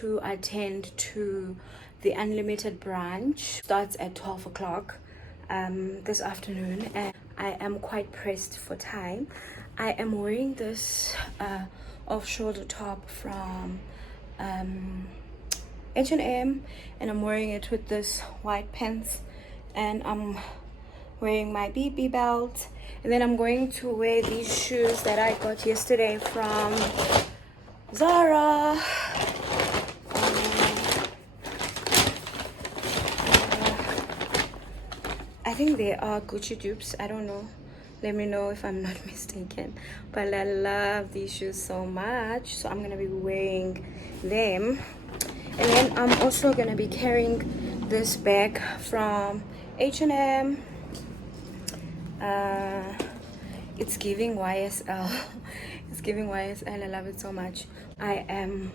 to attend to the Unlimited branch. Starts at 12 o'clock this afternoon, and I am quite pressed for time. I am wearing this off-shoulder top from H&M, and I'm wearing it with this white pants, and I'm wearing my BB belt, and then I'm going to wear these shoes that I got yesterday from Zara. I think they are Gucci dupes, I don't know, let me know if I'm not mistaken, but I love these shoes so much, so I'm gonna be wearing them. And then I'm also gonna be carrying this bag from H&M. It's giving YSL. It's giving YSL. I love it so much. I am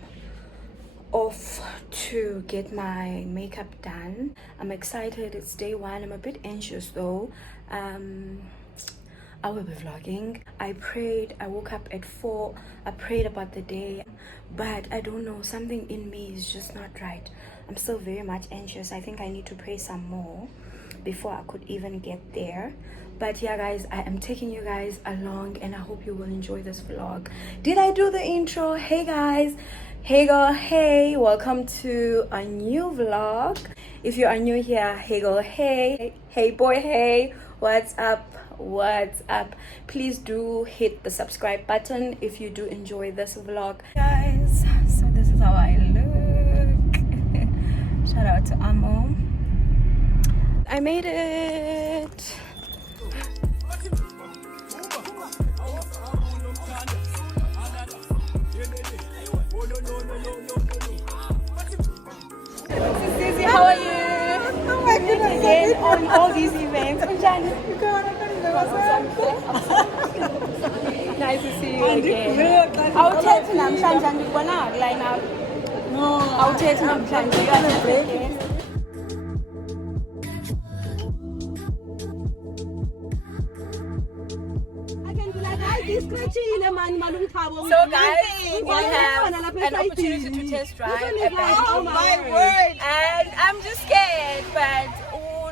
off to get my makeup done. I'm excited. It's day one. I'm a bit anxious though. I will be vlogging. I prayed. I woke up at 4. I prayed about the day, but I don't know, something in me is just not right. I'm still very much anxious. I think I need to pray some more before I could even get there. But yeah guys, I am taking you guys along, and I hope you will enjoy this vlog. Did I do the intro? Hey guys, hey girl, hey, welcome to a new vlog. If you are new here, hey girl, hey, hey boy, hey, what's up, what's up? Please do hit the subscribe button if you do enjoy this vlog guys. So this is how I look. Shout out to Amo. I made it. Susie, how are you? Oh my goodness. Again on all these events. Nice to see you again. I'll tell you namhlanje ngikubona line up. No, I'll tell you namhlanje again. So guys, we have an opportunity to test drive a Bentley. Oh my word! And I'm just scared, but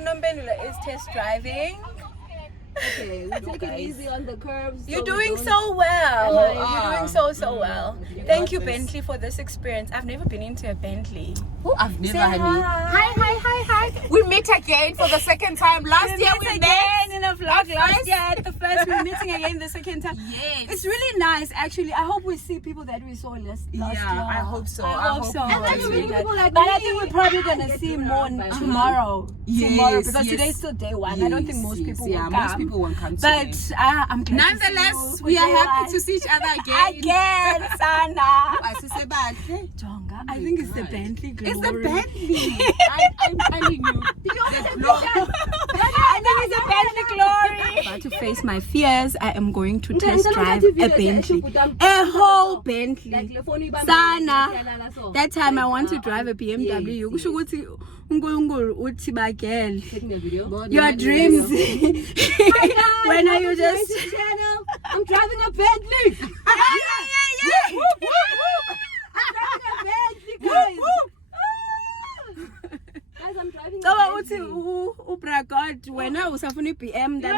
Nombendula is test driving. Okay, we take it easy on the curves. You're doing so well. You're doing so well. Thank you, Bentley, for this experience. I've never been into a Bentley. Oh, I've never had me. Hi. We meet again for the second time. Last year we met in a vlog. Last year at the first, we're meeting again the second time. Yes. It's really nice, actually. I hope we see people that we saw last year. I hope so. I hope so. And then we meet people like but I think we're probably gonna see more tomorrow. Tomorrow, because today's still day one. I don't think most people will come. Most people won't come today. But I'm glad nonetheless, we are happy to see each other again. Again, Sana. Jonga, I think it's the Bentley glory. It's the Bentley. I'm telling you. The glory. I think it's the Bentley glory. About to face my fears, I am going to test drive a Bentley. A whole Bentley. Sana. That time I want to drive a BMW. Your dreams. When are you just I'm driving a Bentley. Yeah. I'm driving a Bentley, guys. Guys, I'm driving a Bentley. God, when I was having a PM, Thank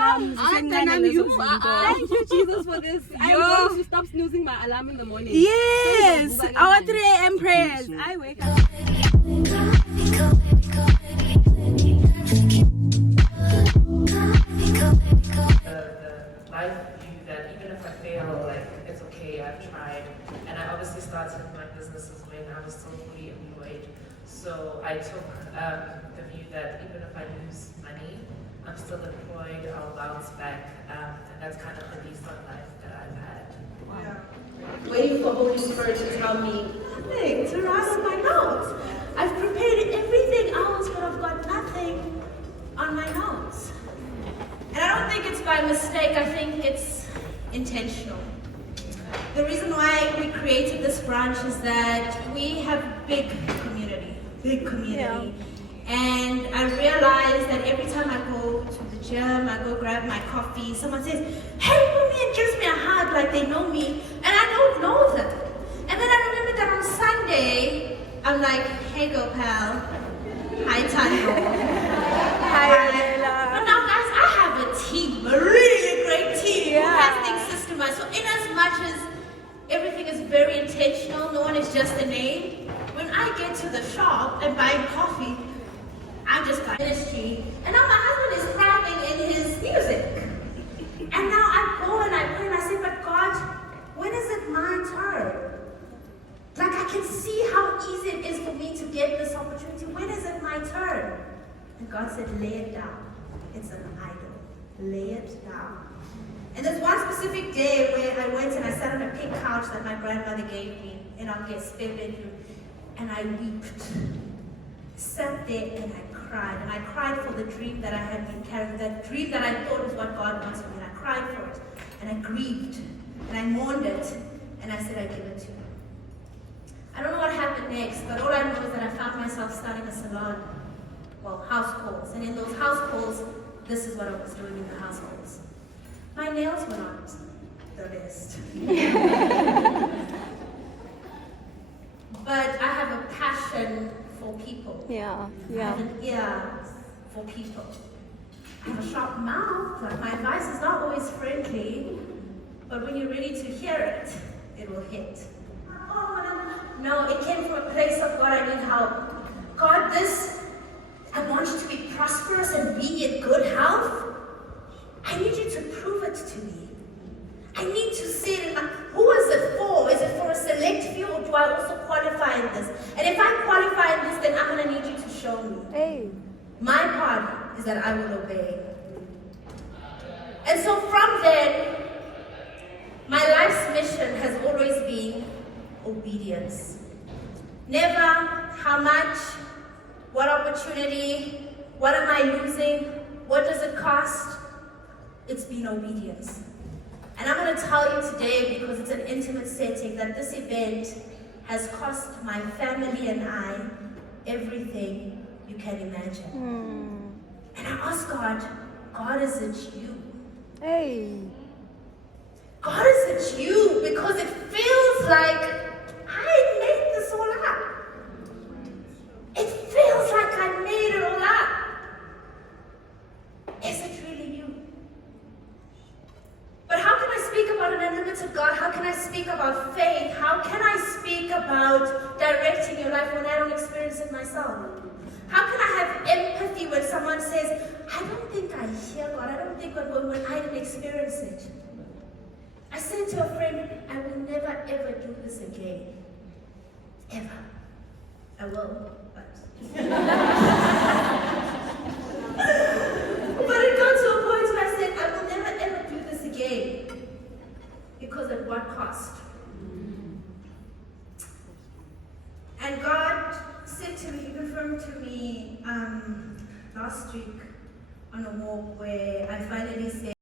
you, Jesus, for this. I'm going to stop snoozing my alarm in the morning. Yes, our 3 a.m. prayers. I wake up. Life view that even if I fail, like, it's okay, I've tried. And I obviously started my businesses when I was still fully employed. So I took the view that even if I lose money, I'm still employed, I'll bounce back. And that's kind of the lease on life that I've had. Wow. Yeah. Waiting for Holy Spirit to tell me nothing to write on my notes. I've prepared everything else, but I've got nothing on my notes. And I don't think it's by mistake, I think it's intentional. The reason why we created this branch is that we have big community. Yeah. And I realized that every time I go to the gym, I go grab my coffee, someone says, "Hey, Mpoomy," and gives me a hug like they know me, and I don't know them. And then I remember that on Sunday, I'm like, hey, girl, pal. Hi, Tando. Hi, But now, guys, I have a team, a really great team who has things systemized. So, in as much as everything is very intentional, no one is just a name. When I get to the shop and buy coffee, I'm just buying ministry. And now my husband is thriving in his music. And now I go and I pray and I say, but God, when is it my turn? Like I can see how easy it is for me to get this opportunity. When is it my turn? And God said, lay it down. It's an idol. Lay it down. And there's one specific day where I went and I sat on a pink couch that my grandmother gave me in our guest bedroom, and I wept. Sat there and I cried. And I cried for the dream that I had been carrying, that dream that I thought was what God wants for me. And I cried for it. And I grieved. And I mourned it. And I said, I give it to you. I don't know what happened next, but all I know is that I found myself starting a salon. Well, house calls. And in those house calls, this is what I was doing in the house calls. My nails were not the best. But I have a passion for people. I have an ear for people. I have a sharp mouth. Like my advice is not always friendly, but when you're ready to hear it, it will hit. Oh, no, it came from a place of God, I need help. God, I want you to be prosperous and be in good health. I need you to prove it to me. I need to see it in my, who is it for? Is it for a select few, or do I also qualify in this? And if I qualify in this, then I'm going to need you to show me. Hey. My part is that I will obey. And so from then, my life's mission has always been obedience. Never how much, what opportunity, what am I losing, what does it cost? It's been obedience. And I'm going to tell you today, because it's an intimate setting, that this event has cost my family and I everything you can imagine. And I asked God, God, is it you? Hey. God, is it you? Because it feels like I made this all up. It feels like I made it all up. Is it really you? But how can I speak about an unlimited God? How can I speak about faith? How can I speak about directing your life when I don't experience it myself? How can I have empathy when someone says, I don't think I hear God, I don't think I'm going when I didn't experience it? I said to a friend, I will never ever do this again. Ever. I will, but. But it got to a point where I said, I will never ever do this again. Because at what cost? And God said to me, He confirmed to me last week on a walk where I finally said,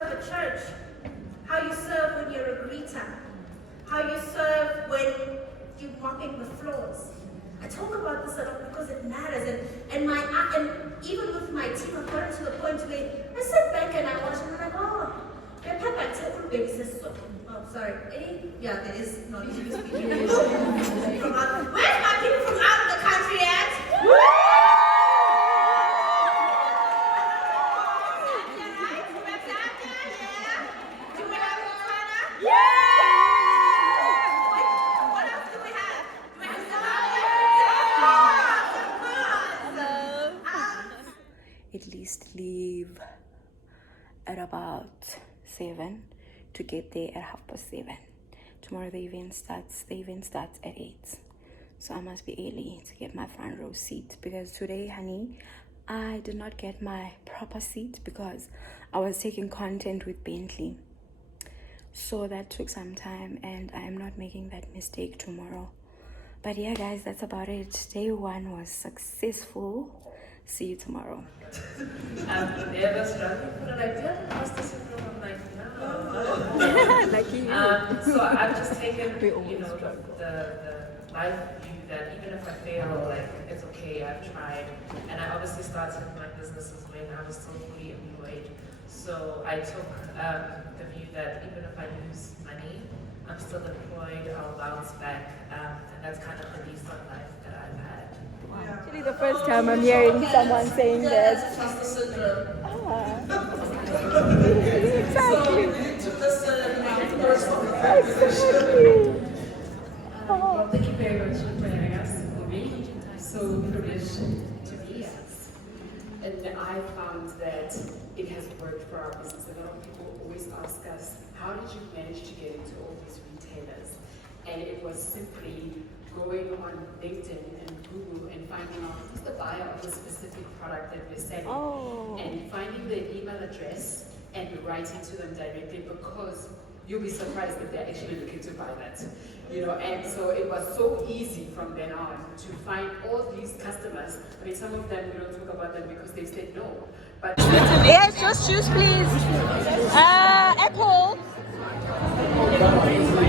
the church, how you serve when you're a greeter, how you serve when you're mopping the floors. I talk about this a lot because it matters, and even with my team, I've gotten to the point where I sit back and I watch and I'm like, oh, sorry. Yeah, there is no you speak English. Where's my people from out of the country at? What else do we have? Do we have leave at about 7 to get there at 7:30. Tomorrow the event starts at 8. So I must be early to get my front row seat, because today, honey, I did not get my proper seat because I was taking content with Bentley. So that took some time, and I am not making that mistake tomorrow. But yeah, guys, that's about it. Day 1 was successful. See you tomorrow. They were struggling for like, do you have imposter syndrome? I'm like, no. Lucky you. So I've just taken, you know, the life view that even if I fail, like, it's okay, I've tried. And I obviously started my businesses when I was still fully employed. So I took the view that even if I lose money, I'm still employed, I'll bounce back. And that's kind of the least on life that I've had. Actually, the first time I'm hearing someone saying that. Exactly. Well, thank you very much for having us, Mpoomy. So privileged to be here. And I found that it has worked for our business. A lot of people always ask us, how did you manage to get into all these retailers? And it was simply going on LinkedIn and Google and finding out who's the buyer of the specific product that we're selling, and finding their email address and writing to them directly, because you'll be surprised that they're actually looking to buy that, you know. And so it was so easy from then on to find all these customers. I mean, some of them we don't talk about them because they said no, but Yes, just choose, please. Apple.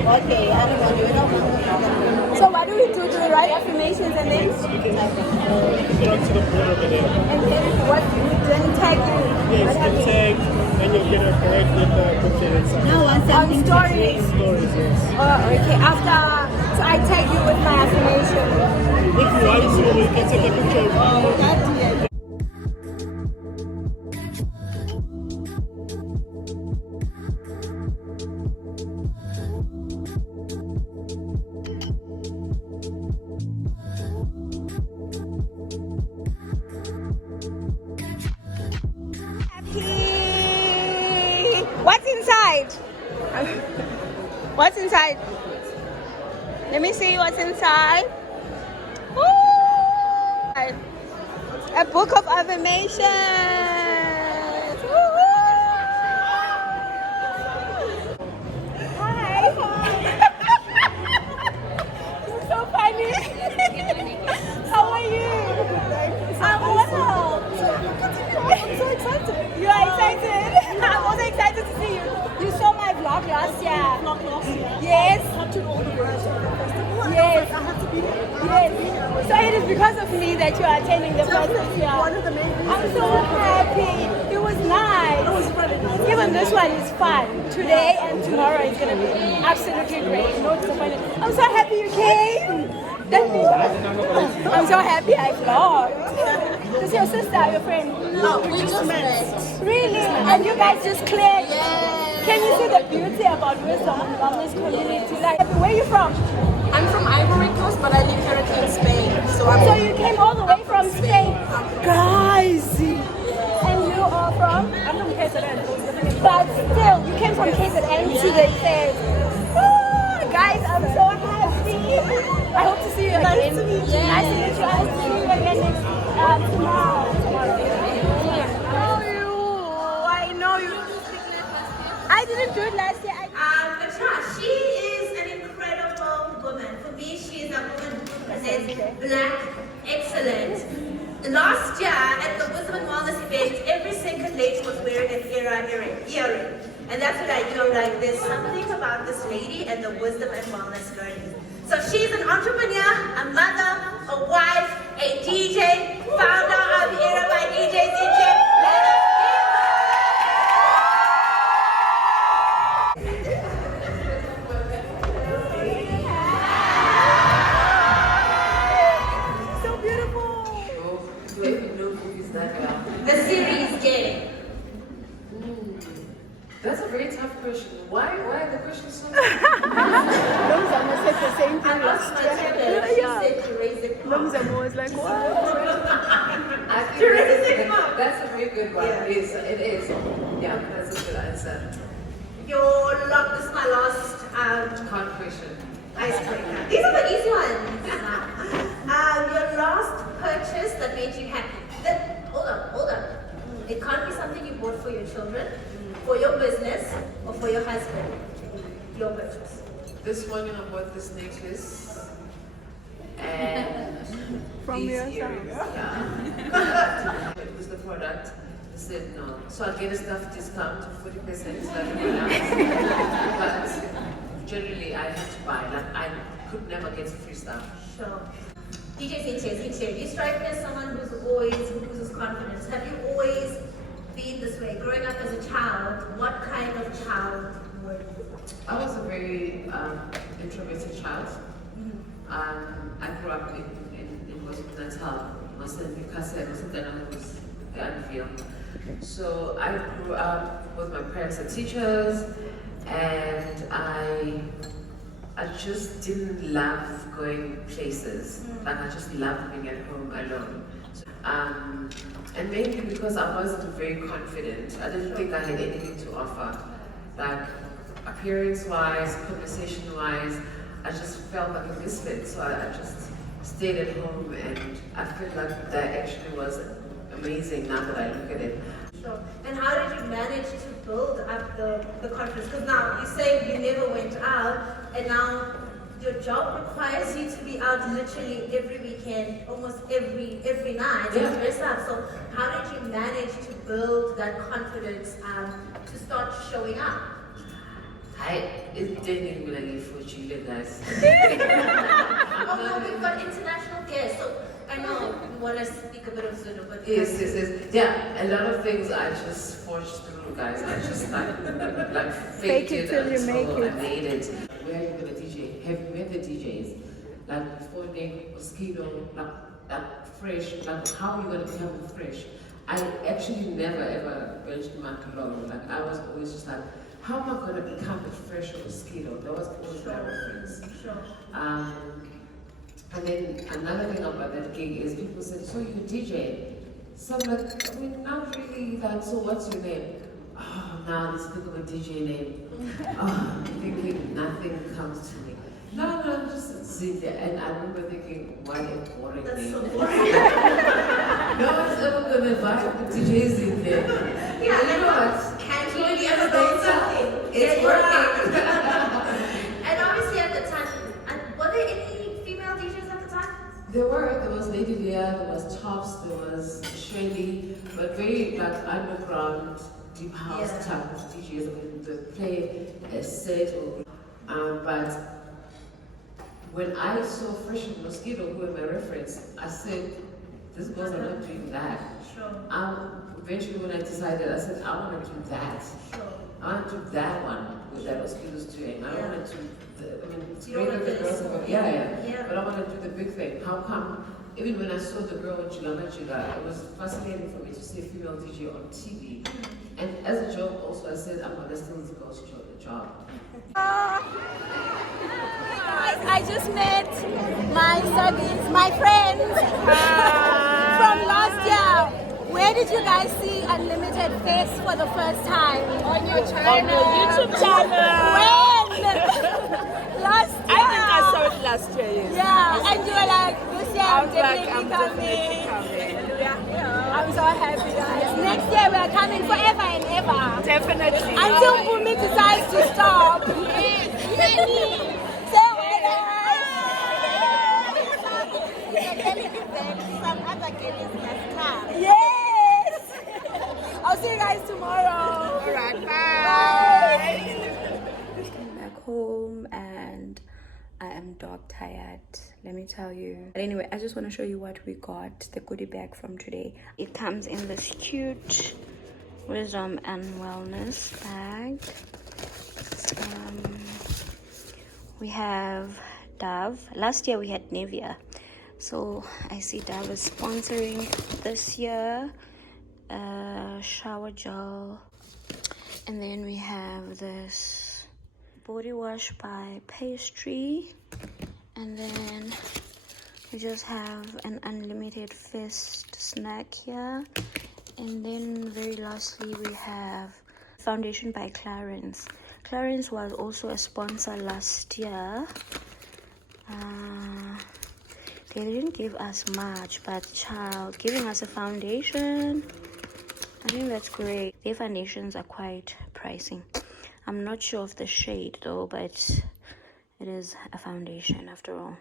Okay, I don't know. So what do we do? Do we write affirmations and then? Get onto the board over there. And then what? Then tag you. Yes, the tag, and you'll get a card with the picture inside. No, on stories. Stories, yes. Oh, okay. After, so I tag you with my affirmation. If you want to, we can take a picture. What's inside? What's inside? Let me see what's inside. Woo! A book of affirmations. Woo! Hi. This is so funny. How are you? I'm well. I'm so excited. You are excited? I'm also excited to see you. You saw my vlog last year. Yes. Yes. Yes. So it is because of me that you are attending the festival here. I'm so happy. It was nice. Even this one is fun. Today and tomorrow is going to be absolutely great. No disappointment. I'm so happy you came. I'm so happy I vlogged. This is your sister, your friend? No, we just met. Really? And you guys just clicked? Yeah. Can you see the beauty about wisdom and wellness community? Like, where are you from? I'm from Ivory Coast, but I live currently in Spain. So you came all the way from Spain? Guys! And you are from? I'm from KZN. But still, you came from KZN to the States. Guys, I'm so happy. I hope to see you again. Nice to meet you. Nice to meet you. I hope to see you again next tomorrow. I know you. I didn't do it last year. She is an incredible woman. For me, she is a woman who represents Black excellence. Last year at the Wisdom and Wellness event, every second lady was wearing an earring. And that's what I knew. I'm like, there's something about this lady and the Wisdom and Wellness journey. So she's an entrepreneur, a mother, a wife, a DJ, founder of Era by DJs in Jet. So beautiful. Do I even know who is that girl? The series game. That's a very tough question. Why are the questions so Those almost said the same thing last year. She said to raise it. Those almost like, what? I think To really think about. that's a very good one. Yeah. It is. It is. Yeah, that's a good answer. This is my last Can't question. icebreaker. These are the easy ones. Your last purchase that made you happy. Hold on. It can't be something you bought for your children, for your business, or for your husband. Your purchase. This morning I bought this necklace and From these yourself. earrings. Yeah. It was the product. I said no. So I get a stuff discount of 40% like everyone else. But generally I have to buy. Like I could never get free stuff. Sure. DJ Zinche, you strike me as someone who oozes confidence. Have you always been this way? Growing up as a child, what kind of child were you? I was a very introverted child. I grew up in Natal. So I grew up with my parents and teachers, and I just didn't love going places. Like I just loved being at home alone. And maybe because I wasn't very confident, I didn't think I had anything to offer. Like appearance-wise, conversation-wise, I just felt like a misfit. So I just stayed at home, and I feel like that actually was amazing now that I look at it. Sure. And how did you manage to build up the confidence? Because now you say you never went out, and now your job requires you to be out literally every weekend, almost every night, Yeah. and dress up. So how did you manage to build that confidence to start showing up? It didn't even like for Chile, guys. Oh no, we've got international guests, so I know you want to speak a bit of Zulu, but Yes. Yeah, a lot of things I just forged through, guys. I just like faked it till you until make it. I made it. Where are you gonna DJ? Have you met the DJs? Like before they mosquito, like fresh. Like how are you gonna become fresh? I actually never ever benchmarked alone. Like I was always just like, how am I gonna become a fresh mosquito? That was always my reference. Sure. And then another thing about that gig is people said, so you DJ? So I'm like, I mean, not really. Like, so what's your name? Oh, now let's think of a DJ name. Oh, I'm thinking nothing comes to me. No, I'm just Cynthia. And I remember thinking, what a boring That's name. so boring. No one's ever going to invite the DJs in there. Yeah, you know what? Can't you really ever build something? It's working. And obviously at the time, were there any female DJs at the time? There was Lady Leah, there was Tops, there was Shirley, but very like underground, deep house Yeah. type of DJs. I mean, they play a set or but when I saw Fresh and Mosquito, who were my reference, I said, these girls are not doing that. Sure. Eventually when I decided, I said, I want to do that. Sure. I want to do that one with that Mosquito's doing. I don't want to do it's You great don't that the want girls this. have Yeah. but I want to do the big thing. How come? Even when I saw the girl in Chiga, it was fascinating for me to see a female DJ on TV. And as a joke, also I said, I'm gonna steal this girl's job. I just met my subbies, my friends from last year. Where did you guys see Unlimited Fest for the first time? On your channel. On your YouTube channel. When? Last year. I think I saw it last year, yes. Yeah, and you were like, this year I'm definitely definitely coming. coming. I'm so happy, guys. Next year we are coming forever and ever. Definitely. Until Mpoomy decides to stop. Yes! I'll see you guys tomorrow. All right, bye. I'm back home and I am dog tired, let me tell you. But anyway, I just want to show you what we got, the goodie bag from today. It comes in this cute wisdom and wellness bag. We have Dove. Last year we had Nivea, so I see Dove is sponsoring this year. Shower gel, and then we have this body wash by Pastry, and then We just have an Unlimited Fest snack here. And then very lastly, we have foundation by Clarence. Clarence was also a sponsor last year. They didn't give us much, but child, giving us a foundation, I think that's great. Their foundations are quite pricey. I'm not sure of the shade though, but it is a foundation after all.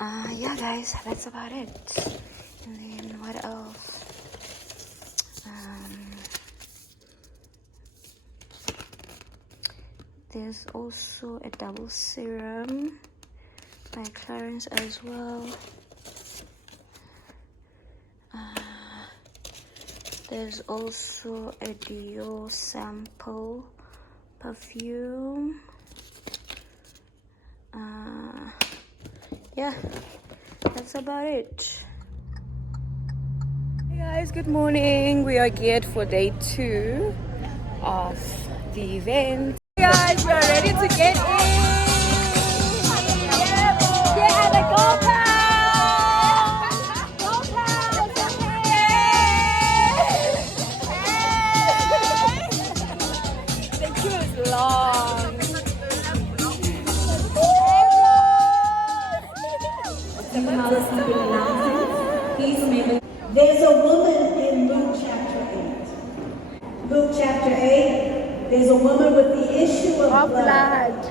Yeah guys, that's about it. And then what else? There's also a double serum by Clarence as well. There's also a Dior sample perfume. Yeah, that's about it. Hey guys, good morning. We are geared for day 2 of the event. Hey guys, we are ready to get in. Yeah, the go pound! Go pound! The queue is long. There's a woman in Luke chapter 8. Luke chapter 8, there's a woman with the issue of blood.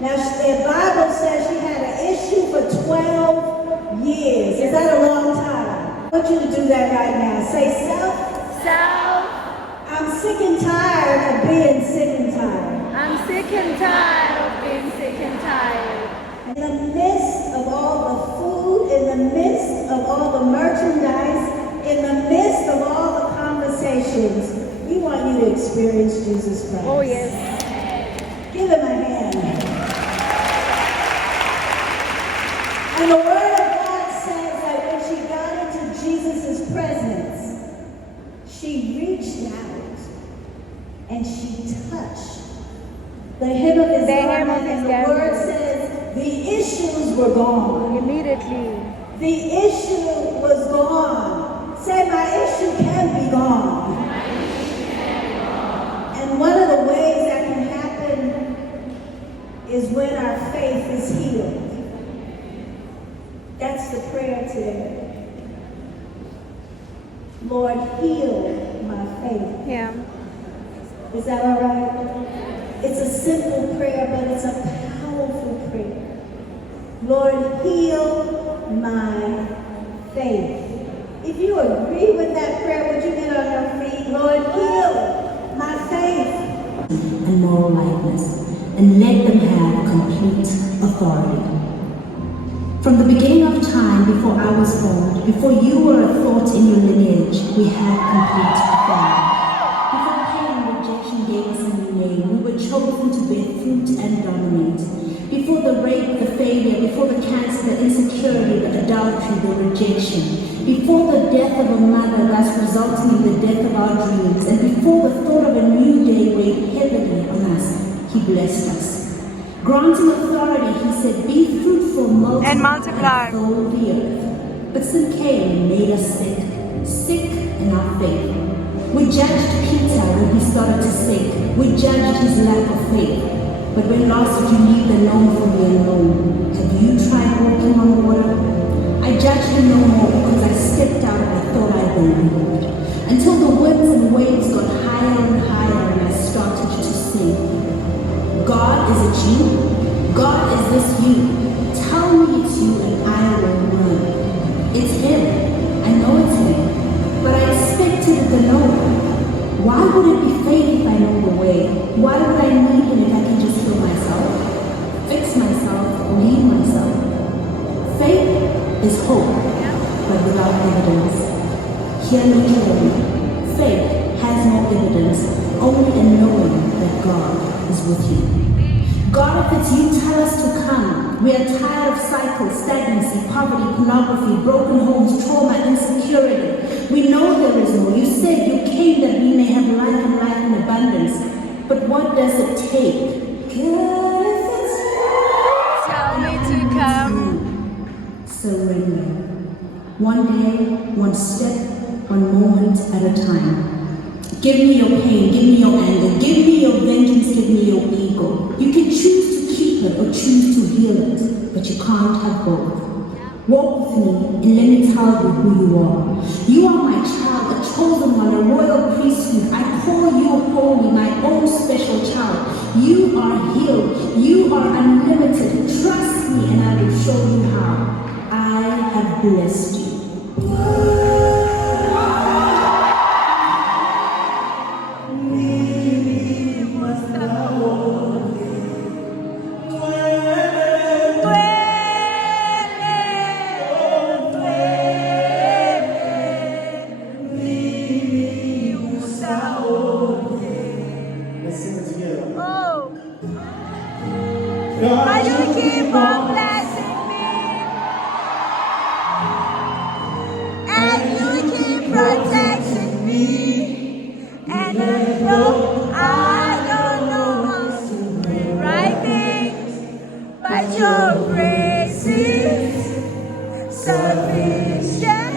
Now, the Bible says she had an issue for 12 years. Is that a long time? I want you to do that right now. Say self. Self. I'm sick and tired of being sick and tired. I'm sick and tired of being sick and tired. In the midst of all the food, in the midst of all the merchandise, in the midst of all the conversations, we want you to experience Jesus Christ. Oh yes. Give him a hand. And the Word of God says that when she got into Jesus' presence, she reached out and she touched the hem of his garment, and the Word says the issues were gone. Immediately. The issue was gone. Say, my issue can be gone. And one of the ways that can happen is when our faith is healed. That's the prayer today. Lord, heal my faith. Yeah. Is that all right? It's a simple prayer, but it's a powerful prayer. Lord, heal my faith. If you agree with that prayer, would you get on your feet? Lord, heal my faith. And moral likeness, and let them have complete authority. From the beginning of time, before I was formed, before you were a thought in your lineage, we had complete authority. Before pain and rejection gave us a new name, we were chosen to bear fruit and dominate. Before the rape, the failure, before the cancer, the insecurity, the adultery, the rejection, before the death of a mother, thus resulting in the death of our dreams, and before the thought of a new day weighed heavily on us, he blessed us. Granting authority, he said, be fruitful, multiply, and fill the earth. But sin came and made us sick, sick in our faith. We judged Peter when he started to sink. We judged his lack of faith. But when last did you leave the known from the unknown? Have you tried walking on water? I judged him no more because I stepped out and I thought I believed. Until the winds and waves got higher and higher and I started to sing. God, is it you? God, is this you? Tell me it's you and I will run. It's him. I know it's him. But I expected the no. Why would it be faith if I know the way? Why would I need him if I can just heal myself? Fix myself or lead myself? Faith is hope, but without evidence. Hear me clearly. Faith has no evidence, only in knowing that God is with you. God, if it's you, tell us to come. We are tired of cycles, stagnancy, poverty, pornography, broken homes, trauma, insecurity. We know there is more. You said you came that we may have life and life in abundance. But what does it take? Tell me to come. So same way. One day, one step, one moment at a time. Give me your pain, give me your anger, give me your vengeance, give me your ego. You can choose to keep it or choose to heal it, but you can't have both. Walk with me and let me tell you who you are. You are my child, a chosen one, a royal priesthood. I call you holy, my own special child. You are healed, you are unlimited. Trust me and I will show you how. I have blessed you. Let's sing it together. But you keep on blessing me, and you keep protecting me, and I don't know how to pray right things, but your grace is sufficient.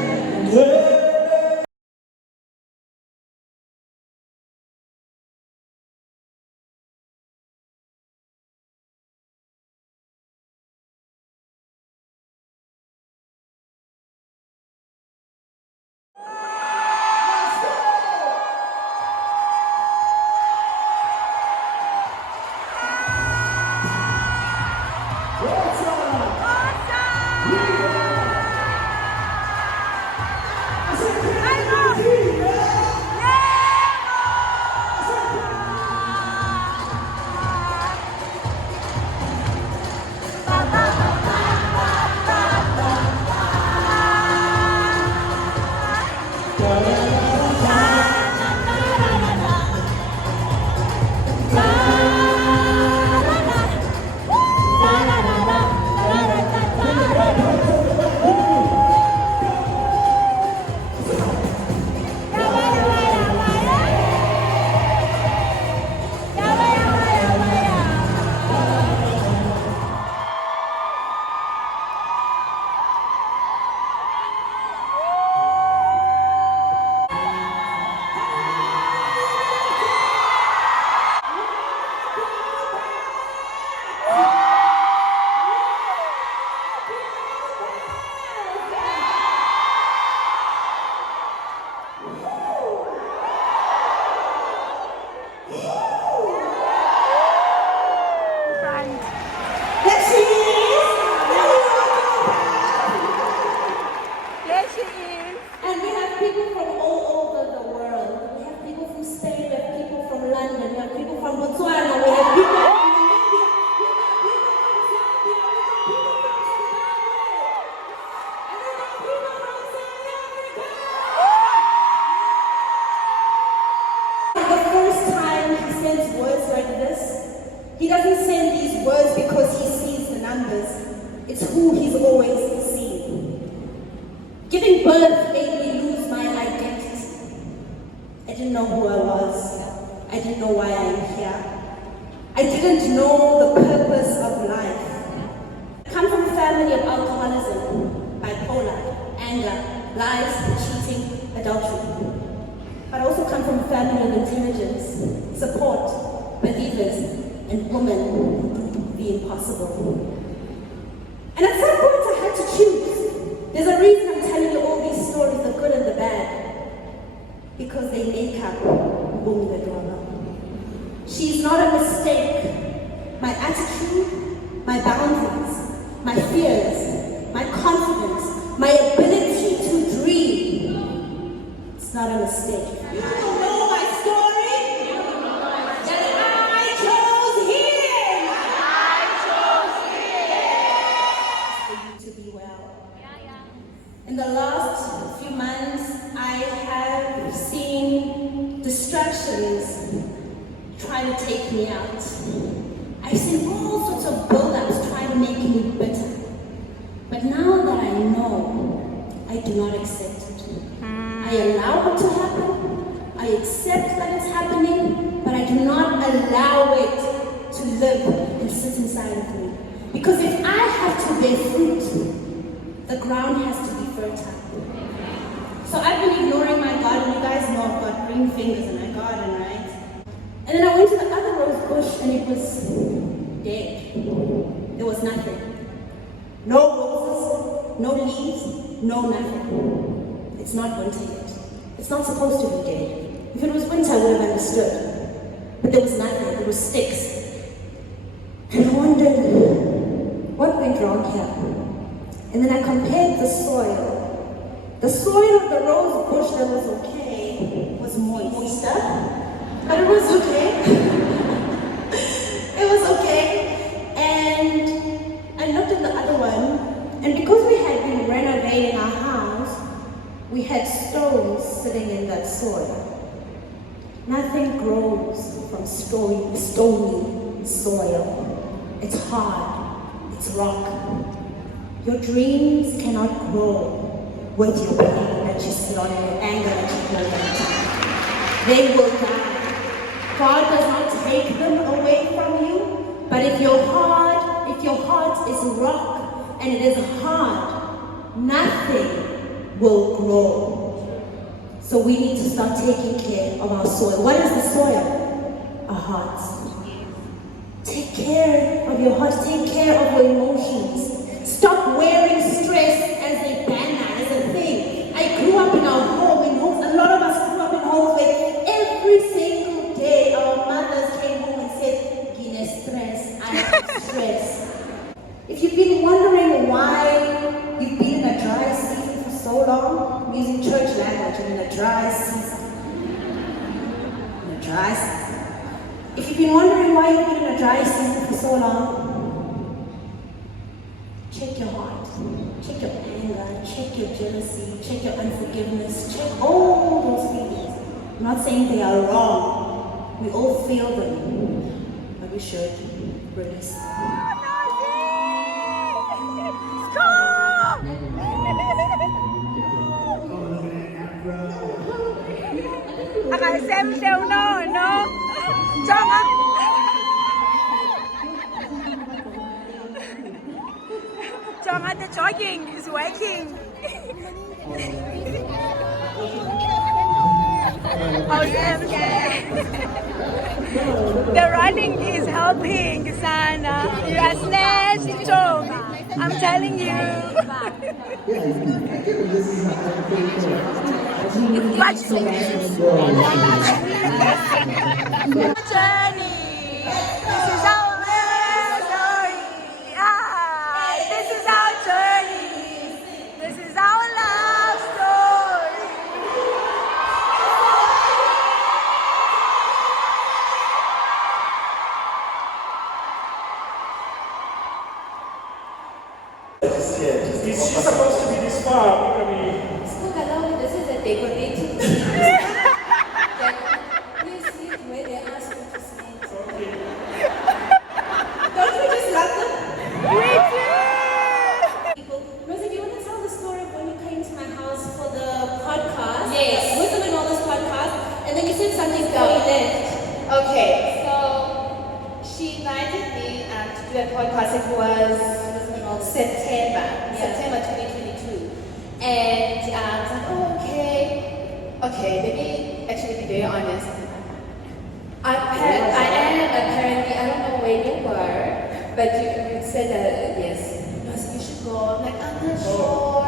He doesn't send these words because he sees the numbers. It's who he's always seen. Giving birth made me lose my identity. I didn't know who I was. I didn't know why I'm here. I didn't know the purpose of life. I come from a family of alcoholism, bipolar, anger, lies, cheating, adultery. But I also come from a family of intelligence, support, believers, and women who do the impossible. And at some point I had to choose. There's a reason I'm telling you all these stories, the good and the bad. Because they make up Mpoomy Ledwaba. She's not a mistake. My attitude, my boundaries, my fears, my confidence, my ability to dream. It's not a mistake. You don't know my story? In the last few months, I have seen distractions trying to take me out. I've seen all sorts of build-ups trying to make me bitter. But now that I know, I do not accept it. I allow it to happen. I accept that it's happening, but I do not allow it to live and sit inside of me. Because if I have to bear fruit, the ground has to be fertile. So I've been ignoring my garden. You guys know I've got green fingers in my garden, right? And then I went to the other rose bush and it was dead. There was nothing. No roses, no leaves, no nothing. It's not winter yet. It's not supposed to be dead. If it was winter, I would have understood. But there was nothing. There was sticks. And I wondered, what went wrong here? And then I compared the soil. The soil of the rose bush that was okay was moister, but it was okay. It was okay. And I looked at the other one, and because we had been renovating our house, we had stones sitting in that soil. Nothing grows from stony soil. It's hard, it's rock. Your dreams cannot grow with your pain that you sit on and your anger that you hold on to. They will die. God does not take them away from you, but if your heart is rock and it is hard, nothing will grow. So we need to start taking care of our soil. What is the soil? Our hearts. Take care of your heart. Take care of your emotions. Stop wearing stress as a banner, as a thing. I grew up in our home, in homes. A lot of us grew up in homes where every single day our mothers came home and said, "Gine stress, I have stress." If you've been wondering why you've been in a dry season for so long, I'm using church language, I'm in a dry season. In a dry season. If you've been wondering why you've been in a dry season for so long, check your heart, check your anger, check your jealousy, check your unforgiveness, check all those feelings. I'm not saying they are wrong. We all feel them, but we should release them. Jonga, the jogging is working. The running is helping, Sana. You are snatched, Jonga. I'm telling you. Journey. This is our story. This is our journey. This is our love story. Is she supposed to be this far? This is a decorating. Please sit where they ask you to sit. Don't we just love them? We do. Rosie, do you want to tell the story of when you came to my house for the podcast? Yes. Wisdom and Wellness podcast, and then you said something before you left. Okay, so she invited me to do a podcast. It was September 2022. And I was like, oh, okay, let me actually be very honest. I am apparently, I don't know where you were, but you said that, yes, you should go. I'm like, I'm not sure,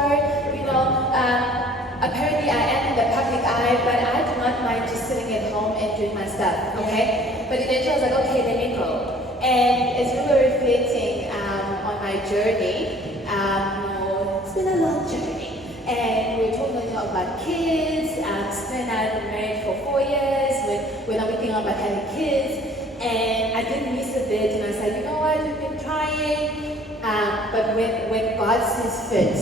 apparently I am in the public eye, but I do not mind just sitting at home and doing my stuff, okay? But eventually I was like, okay, let me go. And as we were reflecting on my journey, it's been a long journey. And we were talking about kids. Sven and I have been married for 4 years. We're not thinking about having kids. And I did miss a bit, and I said, you know what, we've been trying. But when God sees fit,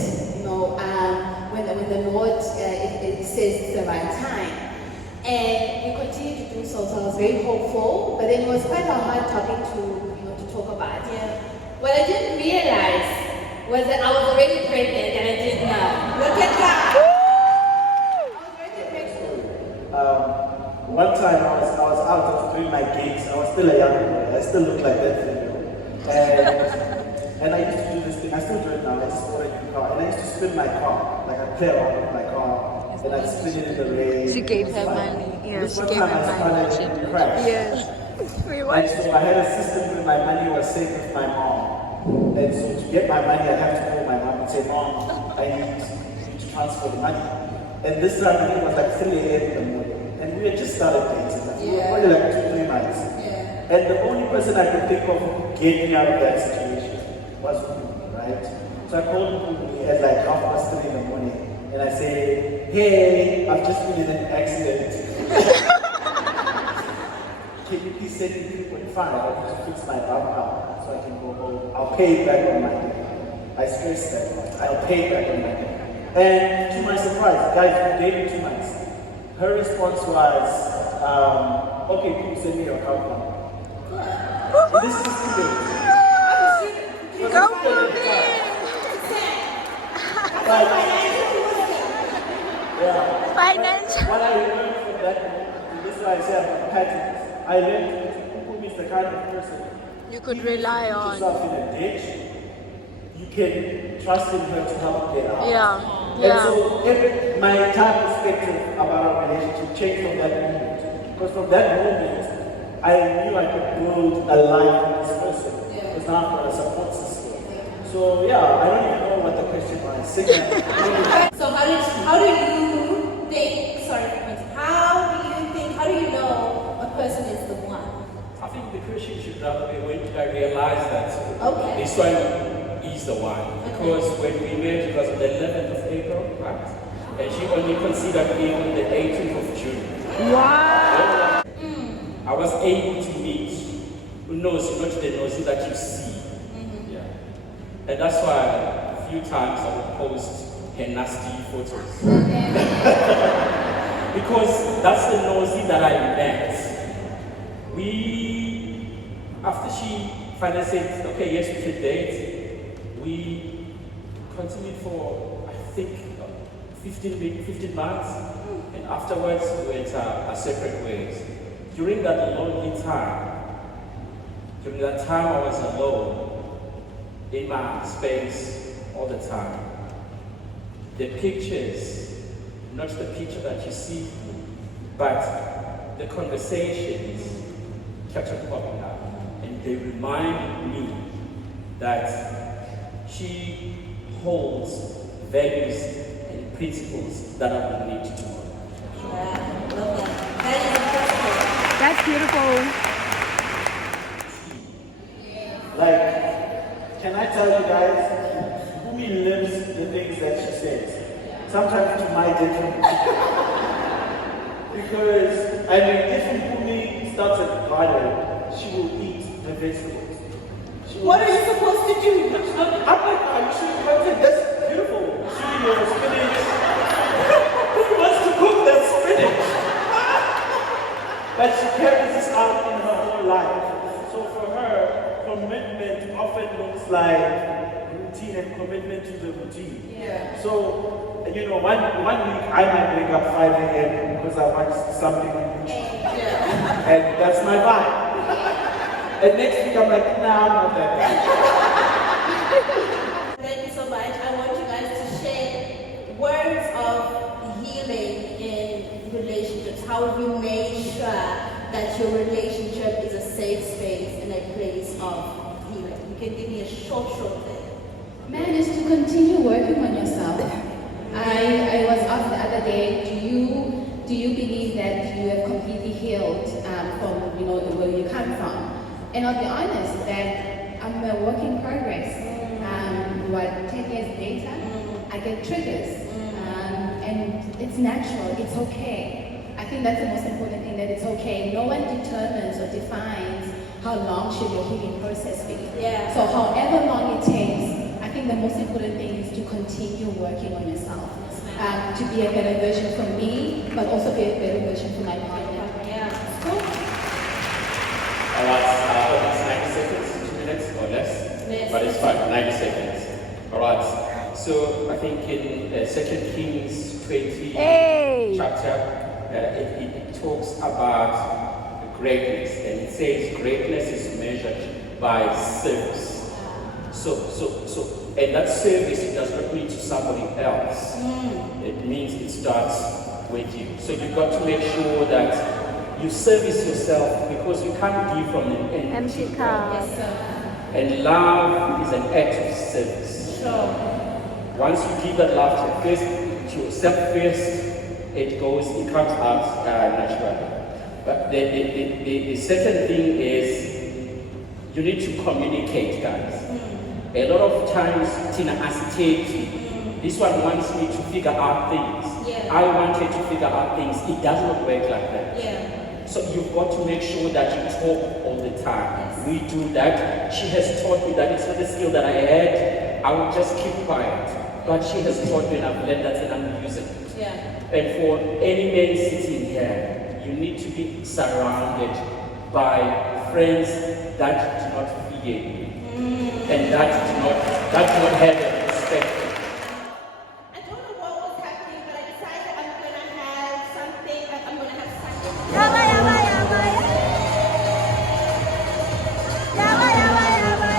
when the Lord it says it's the right time. And we continue to do so. So I was very hopeful, but then it was quite a hard topic to talk about. Yeah. What I didn't realize was that I was already pregnant, and I didn't know. Look at that! I was already pregnant. One time I was out of doing my gigs. I was still a young boy. I still look like that video. And I used to do this thing racing. I still do it now. I just bought a new car. And I used to spin my car. Like I play around with my car. And I'd spin it in the rain. She gave her money. Yeah, she gave her money. Yes. And so I had a system where my money was saved with my mom. And so to get my money, I have to call my mom and say, Mom, I need you to transfer the money. And this time it was like 3 a.m. in the morning. And we had just started dating. Like, we were probably like 2-3 months. And the only person I could think of who get me out of that situation was Mpoomy, right? So I called Mpoomy at like 3:30 in the morning. And I say, hey, I've just been in an accident. Can you please send me 3.5? I need to fix my bumper so I can go home. I'll pay it back on Monday. I stress that. I'll pay it back on Monday. And to my surprise, guys, we dated 2 months. Her response was, okay, cool, send me your account number. And this is stupid. Go for me! Financial. What I learned from that, and this is why I say about patterns, I learned that Mpoomy is the kind of person You could rely you put on. yourself in a ditch, you can trust in her to help you get out. Yeah. And so my entire perspective about our relationship changed from that moment. Because from that moment, I knew I could build a life with this person. Because now I've got a support system. So yeah, I don't even know what the question was. So how do you think, how do you know a person is the one? I think the question should rather be, when did I realize that this one is the one? Because when we met, it was on the 11th of April, right? And she only considered me on the 18th of June. Wow! I was able to meet who knows, not the nosy that you see. Yeah. And that's why a few times I would post her nasty photos. Because that's the nosy that I met. After she finally said, okay, yes, we can date, we continued for, I think, 15 months. And afterwards, we went our separate ways. During that lonely time, I was alone in my space all the time. The pictures, not the picture that you see, but the conversations kept on popping up. And they reminded me that she holds values and principles that I would need to do. That's beautiful. Like, can I tell you guys, Mpoomy lives the things that she says. Sometimes to my detriment. Because, I mean, if Mpoomy starts a garden, she will eat the vegetables. What are you supposed to do? I'm like, I'm sure you want it. That's beautiful. See your spinach. Who wants to cook that spinach? But she carries this out in her whole life. So for her, commitment often looks like routine and commitment to the routine. Yeah. So, you know, one week I might wake up 5 a.m. because I watched something on YouTube. Yeah. And that's my vibe. And next week I'm like, nah, I'm not that guy. Thank you so much. I want you guys to share words of healing in relationships. How have you made sure that your relationship is a safe space and a place of healing? You can give me a short thing. Man, is to continue working on yourself. I was asked the other day, do you believe that you have completely healed from where you come from? And I'll be honest that I'm a work in progress. 10 years later, I get triggers, and it's natural. It's okay. I think that's the most important thing, that it's okay. No one determines or defines how long should your healing process be. Yeah. So however long it takes, I think the most important thing is to continue working on yourself, to be a better version for me, but also be a better version for my partner. Yeah. Cool. Alright, it's 90 seconds, 2 minutes or less, but it's fine, 90 seconds. Alright, so I think in 2 Kings 20 chapter, it talks about greatness, and it says greatness is measured by service. So and that service, it does not mean to somebody else. It means it starts with you. So you've got to make sure that you service yourself, because you can't give from an empty cup. Yes, sir. And love is an act of service. Sure. Once you give that love to yourself first, it comes out naturally. But the second thing is you need to communicate, guys. A lot of times, Tina hesitates. This one wants me to figure out things. Yeah. I wanted to figure out things. It does not work like that. Yeah. So you've got to make sure that you talk all the time. Yes. We do that. She has taught me that it's not a skill that I had. I would just keep quiet. But she has taught me, and I've learned that, and I'm using it. Yeah. And for any man sitting here, you need to be surrounded by friends that do not fear you, and that do not have a respect. I don't know what was happening, but I decided I'm gonna have something. I'm gonna have something. Yaba, yaba, yaba, yaba, yaba, yaba.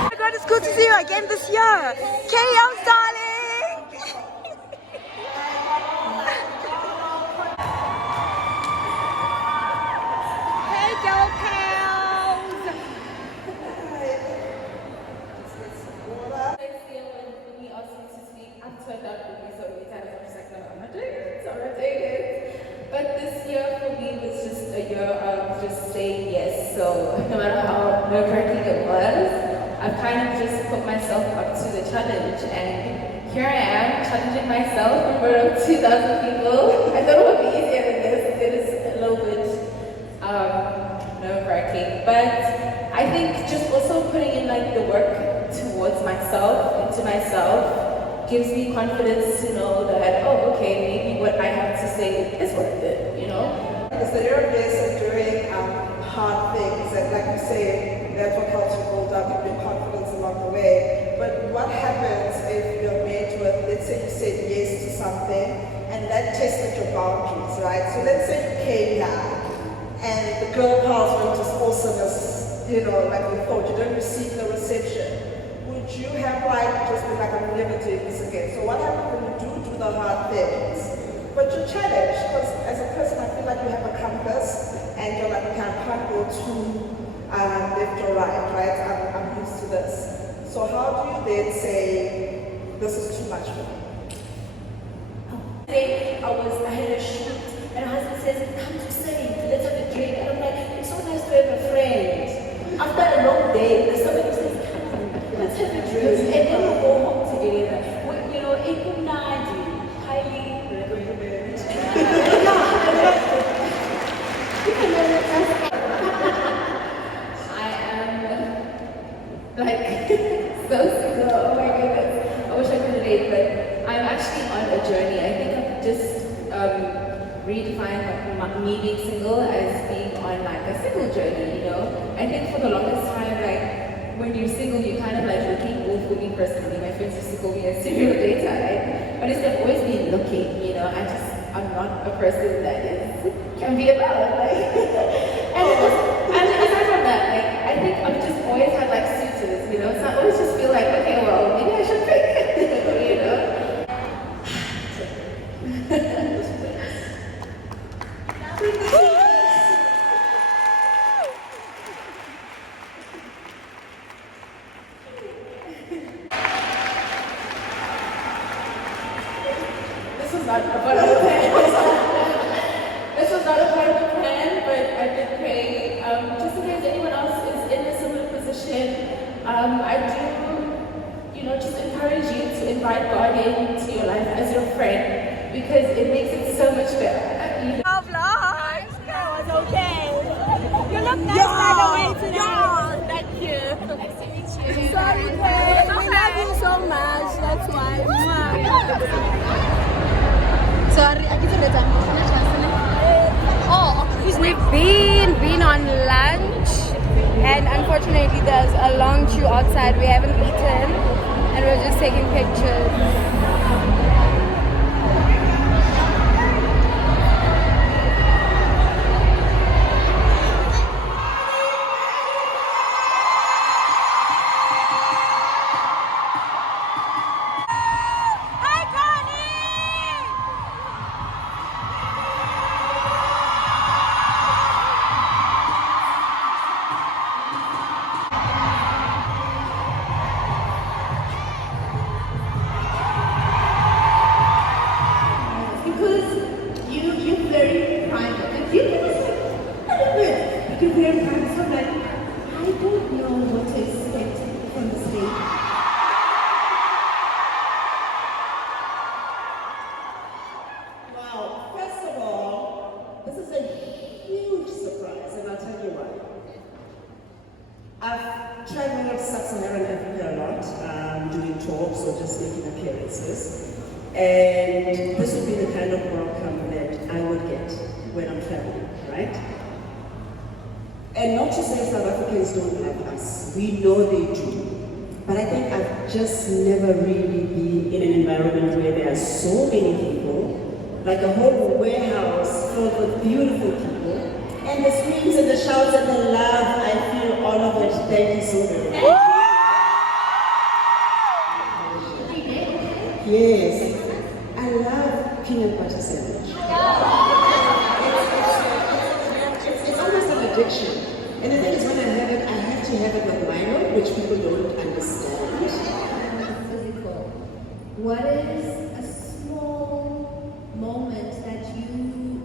Oh my God, it's good to see you again this year. Chaos, darling. Hey, girl pals. Next year when Mpoomy asked me to speak, I've turned out Mpoomy so many times. I'm just like, no, I'm not doing it. So I'm not doing it. But this year for me was just a year of just saying yes. So no matter how nerve-wracking it was, I've kind of just put myself up to the challenge, and here I am challenging myself in front of 2,000 people. I thought it would be easier than this. It is a little bit nerve-wracking, but I think just also putting in like the work towards myself, into myself, gives me confidence to know that, oh, okay, maybe what I have to say is worth it, you know? It's the year of this and doing hard things, and like you say, that's what helps you build up your confidence along the way. But what happens if you're made with, let's say you said yes to something, and that tested your boundaries, right? So let's say you came here, and the girl pals weren't as awesome as, you know, like we thought, you don't receive the reception. Would you have like, just be like, I'm never doing this again? So what happens when you do the hard things? But you're challenged, because as a person, I feel like you have a compass, and you're like, okay, I can't go too left or right? I'm used to this. So how do you then say, this is too much for me? I had a shoot, and my husband says, come to sing, let's have a drink. And I'm like, it's so nice to have a friend. After a long day, there's somebody who says, come on, let's have a drink. And then we'll go home together. You know, highly recommend. I am like so single. Oh my goodness. I wish I could relate, but I'm actually on a journey. I think I've just redefined me being single as being on like a single journey, you know? I think for the longest time, like when you're single, you're kind of like looking, well, for me personally, my friends used to call me a serial dater, right? But instead of always been looking, you know, I'm not a person that can be about, like, and aside from that, like, I think I've just always had like suitors, you know, so I always just feel like, okay, well, maybe I should pick, you know? This was not a part of the plan. This was not a part of the plan, but I did pray. Just in case anyone else is in a similar position, I do, you know, just encourage you to invite God into your life as your friend, because it makes it so much better. You know? That was okay. You look nice by the way today. Thank you. Nice to meet you. Sorry, babe. We love you so much. That's why. Sorry, I didn't let them. Oh, we've been on lunch and unfortunately there's a long queue outside. We haven't eaten and we're just taking pictures. I've traveled to sub-Saharan Africa a lot, doing talks or just making appearances. And this would be the kind of welcome that I would get when I'm traveling, right? And not to say South Africans don't love us. We know they do. But I think I've just never really been in an environment where there are so many people, like a whole warehouse filled with beautiful people, and the screams and the shouts and the love, I feel all of it. Thank you so much. Yes, I love peanut butter sandwich. It's almost an addiction. And the thing is, when I have it, I have to have it with Milo, which people don't understand. Physical. What is a small moment that you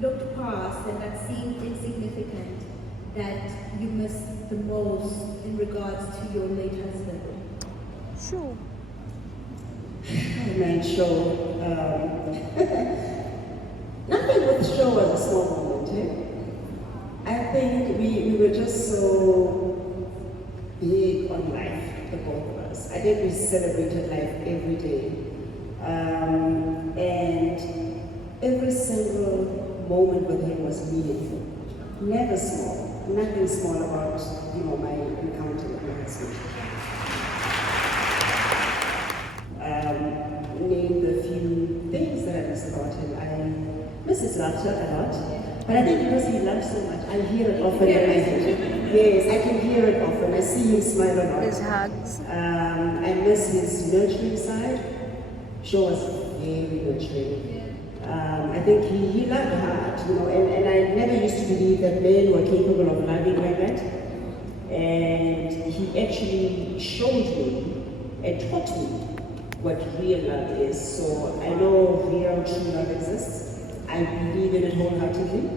looked past and that seemed insignificant that you miss the most in regards to your late husband? Sure. Man, show. Nothing with show was a small moment, eh? I think we were just so big on life, the both of us. I think we celebrated life every day. And every single moment with him was meaningful. Never small. Nothing small about, my encounter with my husband. Name the few things that I miss about him. I miss his laughter a lot. But I think because he loves so much, I hear it often. Yes, I can hear it often. I see him smile a lot. His hugs. I miss his nurturing side. Shaw was very nurturing. I think he loved hard, and I never used to believe that men were capable of loving like that. And he actually showed me and taught me what real love is. So I know real true love exists. I believe in it wholeheartedly.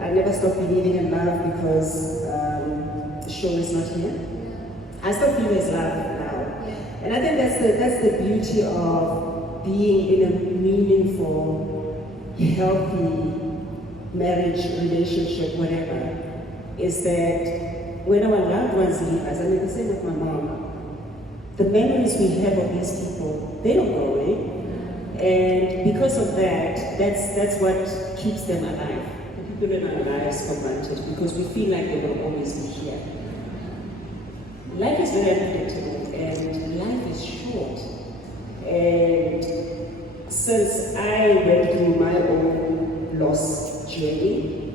I never stop believing in love because the show is not here. I still feel there's love now. And I think that's the beauty of being in a meaningful, healthy marriage, relationship, whatever, is that when our loved ones leave us, I mean the same with my mom, the memories we have of these people, they don't go away. And because of that, that's what keeps them alive. The people in our lives for granted, because we feel like they will always be here. Life is very unpredictable and life is short. And since I went through my own loss journey,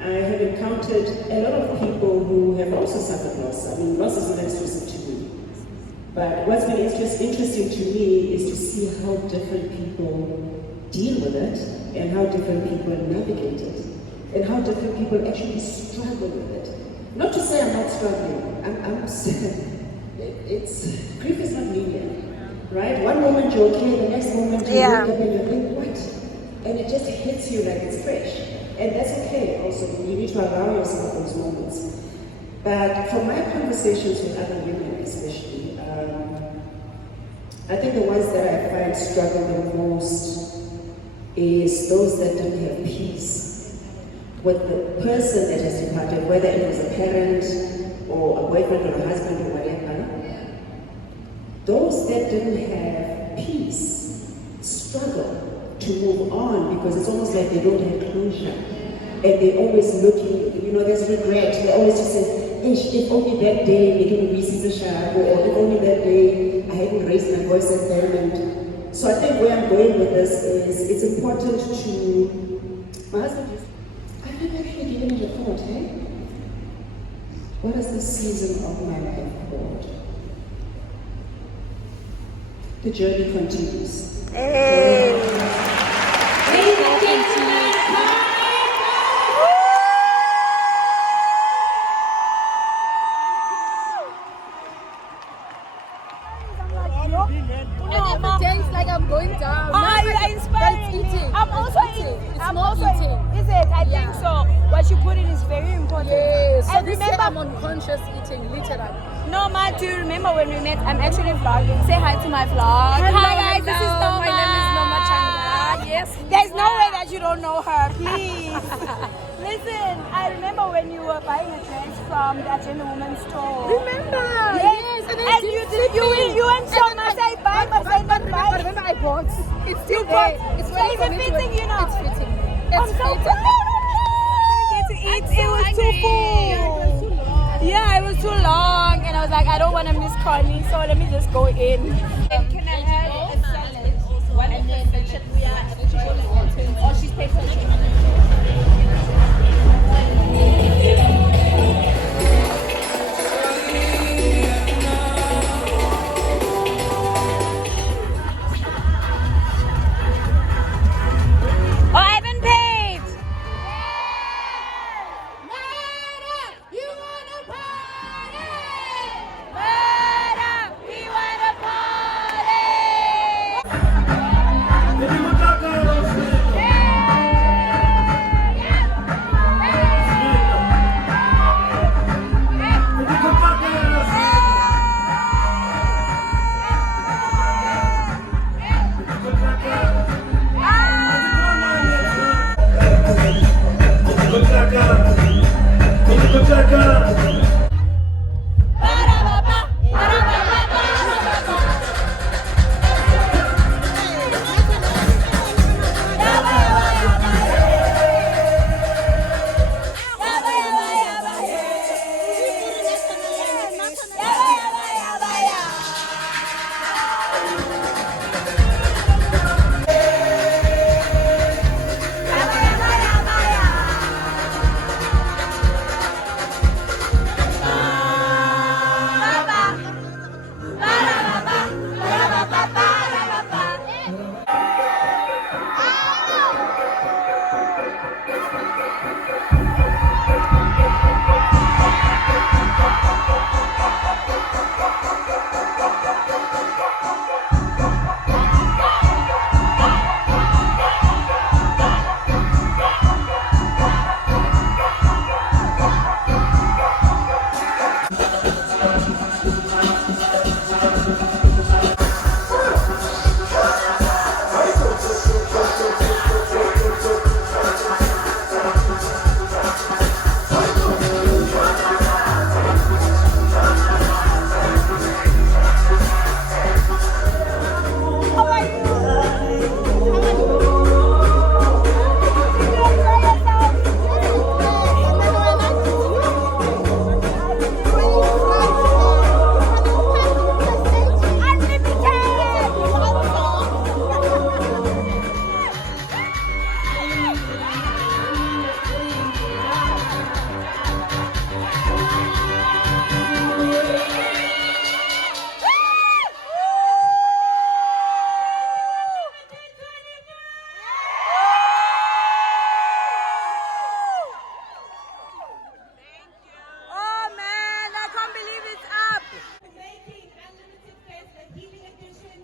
I have encountered a lot of people who have also suffered loss. I mean, loss is not exclusive to me. But what's been interesting to me is to see how different people deal with it and how different people navigate it and how different people actually struggle with it. Not to say I'm not struggling. Grief is not linear, right? One moment you're okay, the next moment you wake up and you think, what? And it just hits you like it's fresh. And that's okay also. You need to allow yourself those moments. But from my conversations with other women especially, I think the ones that I find struggle the most is those that don't have peace with the person that has departed, whether it was a parent or a boyfriend or a husband or whatever. Those that didn't have peace struggle to move on because it's almost like they don't have closure and they're always looking you know, there's regret. They always just say, if only that day we can receive a shower, or if only that day I hadn't raised my voice at them. And so I think where I'm going with this is it's important to, my husband used, I've never actually given it a thought, hey? What is the season of my life called? The journey continues. Dance like I'm going down. You are inspiring me. I'm also eating. I'm also eating. Is it? I think so. What you put in is very important. Yes. So And this remember, year I'm unconscious eating, literally. No, Ma, do you remember when we met? I'm actually vlogging. Say hi to my vlog. Hello, Hi guys, this is hello. Norma. My name is Norma Changa. Yes. There's no way that you don't know her, please. Listen, I remember when you were buying a dress from the Agenda Women's store. Remember? Yes. And then you went so much. I buy, but I not buy. Remember I bought. It's still You there. bought. It's So ready is for it me to fitting, you know? It's fitting. I'm It's so fitting. proud. I didn't get to eat. It was too full. Yeah, it was too long, and I was like, I don't want to miss Connie, so let me just go in. And can I have a salad? One and then the chip. Yeah, or she's paper Oh, I haven't paid. You wanna party? We wanna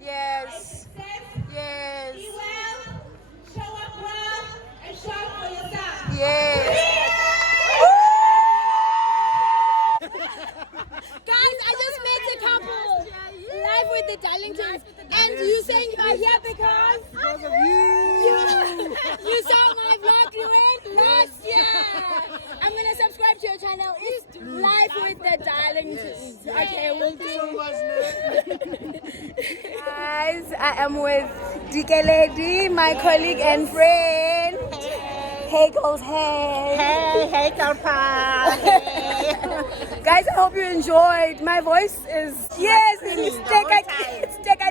Yes. Yes. Be well, show up well, and show up for yourself. Yes. Guys, I just met a couple live with the Darlingtons, and you saying you are here because of you. You saw my vlog you went last year. I'm gonna subscribe to your channel. It's live with the Darlingtons. Okay, we'll do. Guys, I am with DK Lady, my colleague and friend. Hey girls, hey. Hey, girl pal. Hey. Guys, I hope you enjoyed. My voice is, yes, it's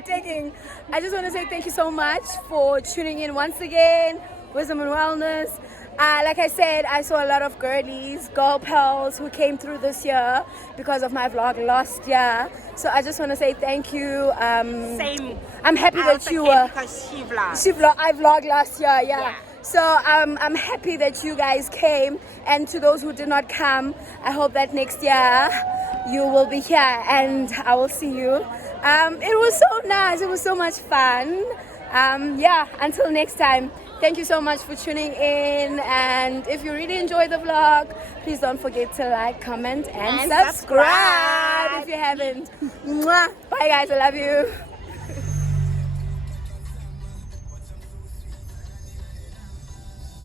taking. I just want to say thank you so much for tuning in once again. Wisdom and Wellness. Like I said, I saw a lot of girl pals who came through this year because of my vlog last year. So I just want to say thank you. Same. I'm happy that you were. Because she vlogged. I vlogged last year, yeah. So I'm happy that you guys came, and to those who did not come, I hope that next year you will be here and I will see you. It was so nice. It was so much fun. Until next time. Thank you so much for tuning in, and if you really enjoyed the vlog, please don't forget to like, comment and subscribe if you haven't. Mwah. Bye guys, I love you.